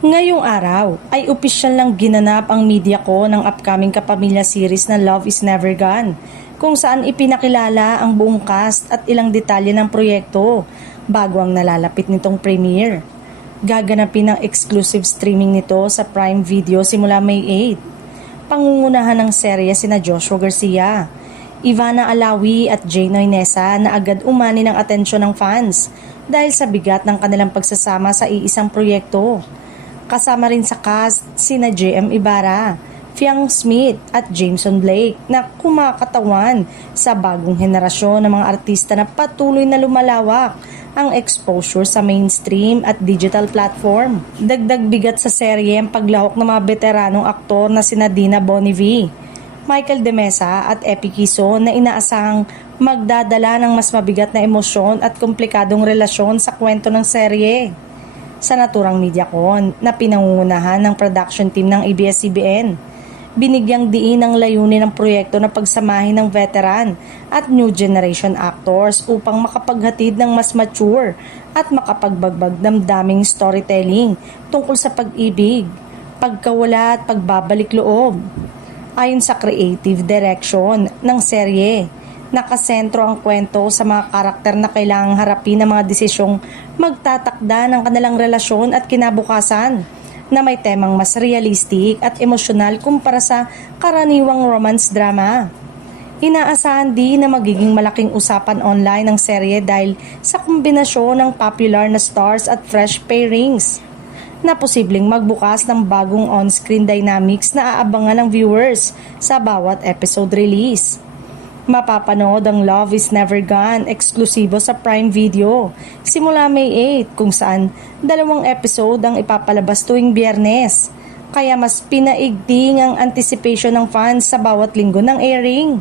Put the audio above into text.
Ngayong araw ay opisyal lang ginanap ang media ko ng upcoming kapamilya series na Love is Never Gone, kung saan ipinakilala ang buong cast at ilang detalye ng proyekto bago ang nalalapit nitong premiere. Gaganapin ang exclusive streaming nito sa Prime Video simula May 8. Pangungunahan ng serye sina Joshua Garcia, Ivana Alawi at Jay Noynesa na agad umani ng atensyon ng fans dahil sa bigat ng kanilang pagsasama sa iisang proyekto. Kasama rin sa cast sina JM Ibarra, Fiang Smith at Jameson Blake na kumakatawan sa bagong henerasyon ng mga artista na patuloy na lumalawak ang exposure sa mainstream at digital platform. Dagdag bigat sa serye ang paglahok ng mga veteranong aktor na sina Dina Bonnevie, Michael De Mesa at Epi Quizon na inaasahang magdadala ng mas mabigat na emosyon at komplikadong relasyon sa kwento ng serye. Sa naturang MediaCon na pinangungunahan ng production team ng ABS-CBN, binigyang diin ang layunin ng proyekto na pagsamahin ng veteran at new generation actors upang makapaghatid ng mas mature at makapagbagbag damdaming storytelling tungkol sa pag-ibig, pagkawala at pagbabalik loob. Ayon sa creative direction ng serye, nakasentro ang kwento sa mga karakter na kailangang harapin ng mga desisyong magtatakda ng kanilang relasyon at kinabukasan na may temang mas realistic at emosyonal kumpara sa karaniwang romance drama. Inaasahan din na magiging malaking usapan online ang serye dahil sa kombinasyon ng popular na stars at fresh pairings na posibleng magbukas ng bagong on-screen dynamics na aabangan ng viewers sa bawat episode release. Mapapanood ang Love is Never Gone eksklusibo sa Prime Video simula May 8 kung saan 2 episode ang ipapalabas tuwing Biyernes. Kaya mas pinaigting ang anticipation ng fans sa bawat linggo ng airing.